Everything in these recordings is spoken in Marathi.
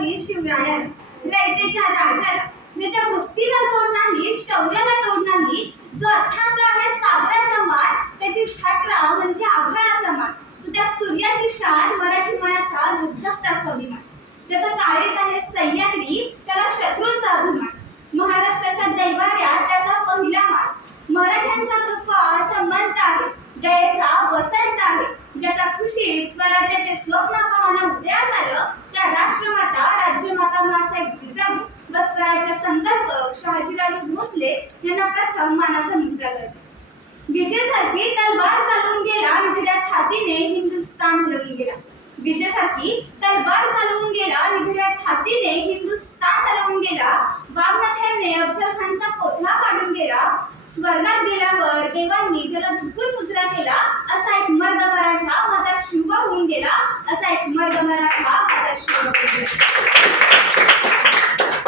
छत्रपती शिवरायाला, रयतेच्या राजाला, ज्याच्या भक्तीला तोड नाही, शौर्याला तोड नाही, जो अथांग आहे सागरा समान, त्याची छात्रा म्हणजे आभाळा समान, जो त्या सूर्याची शान, मराठी मनाचा धगधगता स्वाभिमान, त्याचा काळीज आहे सह्याद्री, त्याला शत्रूचा अभिमान, महाराष्ट्राच्या दैवाऱ्यात त्याचा पहिला मान, मराठ्यांचा थप्पा संबंध आहे, दयेचा वसंत आहे, ज्याच्या खुशीत स्वराज्याचे स्वप्न पाहणं उदयास आलं, त्या राष्ट्रमाता राज्यमाता मासाहेब जिजाऊ व स्वराज्य संकल्पक शहाजीराजे भोसले यांना प्रथम मानाचा मुजरा करतो. विजेसारखी तलवार चालवून गेला, निधड्या छातीने हिंदुस्तान हलवून गेला. विजेसारखी तलवार चालवून गेला, निधड्या छातीने हिंदुस्तान हलवून गेला. वाघनख्यांनी अफजल खानचा कोथळा पाडून गेला. स्वर्गात गेल्यावर देवांनी ज्याला झुकून मुजरा केला, असा एक मर्द मराठा माझा शिवबा होऊन गेला, असा एक मर्द मराठा माझा शिवबा होऊन गेला.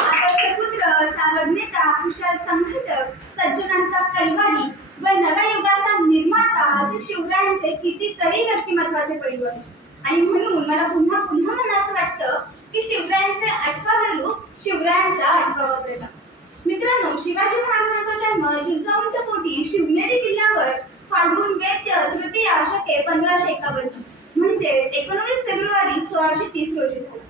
आदर्श पुत्र, सावधनेता, कुशल संघटक, सज्जनांचा कैवारी व नव्या युगाचा निर्माता असे शिवरायांचे कितीतरी व्यक्तिमत्वाचे पैलू आहेत. आणि म्हणून मला पुन्हा पुन्हा म्हणावंसं वाटतं की शिवरायांचे 8वावे रूप, शिवरायांचा 8वावा प्रताप. मित्रांनो, शिवाजी महाराजांचा जन्म जिजाऊंच्या पोटी शिवनेरी किल्ल्यावर फाल्गुन वैद्य तृतीया शके 1551 म्हणजेच 19 फेब्रुवारी 1630 रोजी झाला.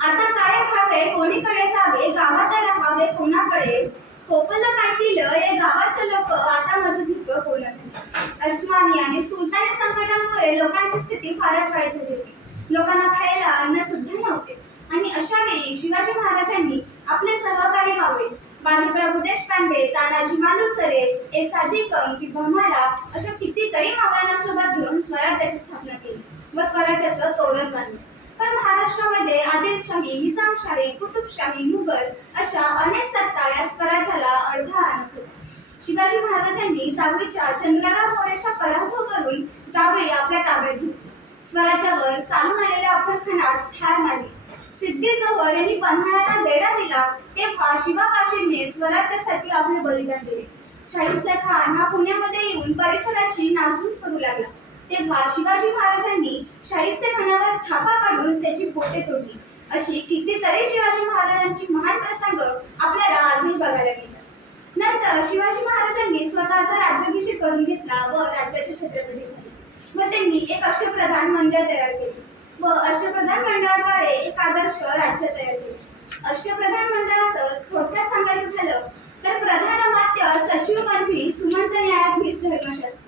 आता काय खावे, कोणीकडे जावे, गावात राहावे कोणाकडे, कोपला पाटील या गावाचे लोक आता माझं भिक्क बोलत. अस्मानी आणि सुलतानी संकटांमुळे लोकांची स्थिती फारच वाईट झाली होती. लोकांना खायला अन्न सुद्धा नव्हते आणि अशा वेळी शिवाजी महाराजांनी आपले सहकारी मावळे बाजीप्रभू देशपांडे, तानाजी मालुसरे, एसाजी कंग, जिभमाला अशा कितीतरी मावळ्यांना सोबत घेऊन स्वराज्याची स्थापना केली व स्वराज्याचं तोरण बांधलं. पण महाराष्ट्रामध्ये आदिलशाही, निजामशाही, कुतुबशाही, मुघल अशा अनेक सत्ता या स्वराज्याला अडथळा आणत होत्या. शिवाजी महाराजांनी जावळीच्या चंद्रराव मोरेचा पराभव करून जावळी आपल्या ताब्यात घेतली. स्वराज्यावर चालून आलेल्या अफजलखानास ठार मारली. सिद्धी जोहर यांनी पन्हाळ्याला लढा दिला तेव्हा शिवा काशीदने स्वराज्यासाठी आपले बलिदान दिले. शाहिस्ते खान हा पुण्यामध्ये येऊन परिसराची नासधूस करू लागला तेव्हा शिवाजी महाराजांनी शाहिस्ते खानावर छापा काढून त्याची बोटे तोडली. अशी कितीतरी शिवाजी महाराजांची महान प्रसंग आपल्याला आजही बघायला मिळतात. नंतर शिवाजी महाराजांनी स्वतःचा राज्याभिषेक करून घेतला व राज्याचे छत्रपती झाले व त्यांनी एक अष्टप्रधान मंडळ तयार केले व अष्टप्रधान मंडळाद्वारे एक आदर्श राज्य तयार केले. अष्टप्रधान मंडळाचं थोडक्यात सांगायचं झालं तर प्रधान अमात्य, सचिव मंत्री, सुमंत न्यायाधीश, धर्मशास्त्री.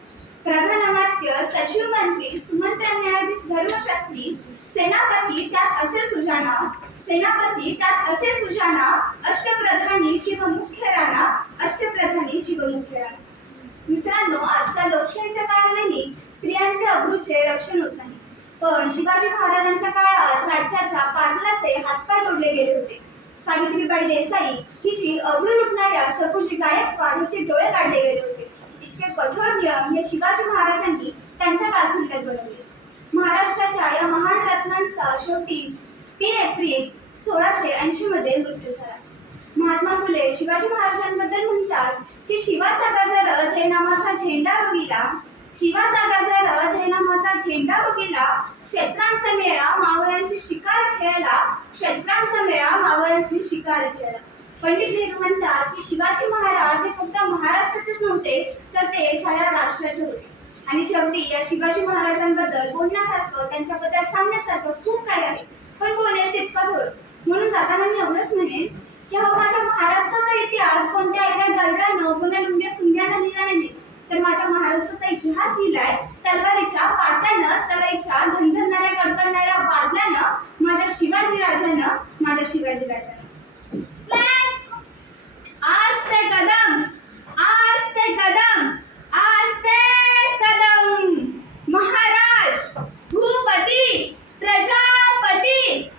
प्रधान अमात्य, सचिव मंत्री, सुमंत न्यायाधीश, धर्मशास्त्री, सेनापती त्यात असे सुजाना, अष्टप्रधानी शिवमुख्य राणा, अष्टप्रधानी शिवमुख्य राणा. मित्रांनो, आजच्या लोकशाहीच्या काळातही स्त्रियांच्या अब्रूचे रक्षण होत नाही. पण शिवाजी महाराजांच्या काळात राज्याच्या पाटलाचे हातपाय तोडले गेले होते. सावित्रीबाई देसाई हिची अब्रू लुटणाऱ्या सकुजी गायकवाड हिचे डोळे काढले गेले होते. इतके कठोर नियम हे शिवाजी महाराजांनी त्यांच्या कालखंडात बनवले. महाराष्ट्राच्या या महान रत्नांचा शेवटी 3 एप्रिल 1680 मध्ये मृत्यू झाला. महात्मा फुले शिवाजी महाराजांबद्दल म्हणतात की शिवाचा गजर जय नामाचा झेंडा रोविला, शिवाचा गजर जय नामाचा झेंडा रोविला, क्षेत्रांचा मेळा मावळ्यांची शिकार खेळला, क्षेत्रांचा मेळा मावळ्यांची शिकार खेळला. पंडित नेहरू म्हणतात की शिवाजी महाराज हे फक्त महाराष्ट्राचेच नव्हते तर ते साऱ्या राष्ट्राचे होते. आणि शेवटी या शिवाजी महाराजांबद्दल बोलण्यासारखं, त्यांच्याबद्दल सांगण्यासारखं खूप काही आहे, पण बोलेल तितकं थोडं. म्हणून जाताना मी एवढंच म्हणेन की माझ्या महाराष्ट्राचा इतिहास कोणत्या एका दलगानं कोणत्या लुंग्या सुंग्यानं लिहिला नाही, तर माझ्या महाराष्ट्राचा इतिहास लिहिलाय तलवारीच्या पाट्यानं, सलाईच्या धनधरणाऱ्या कडकडणाऱ्या बादल्यानं, माझ्या शिवाजी राजानं, माझ्या शिवाजी राजानं. आस्ते कदम, आस्ते कदम, आस्ते कदम. महाराज, भूपती, प्रजापती,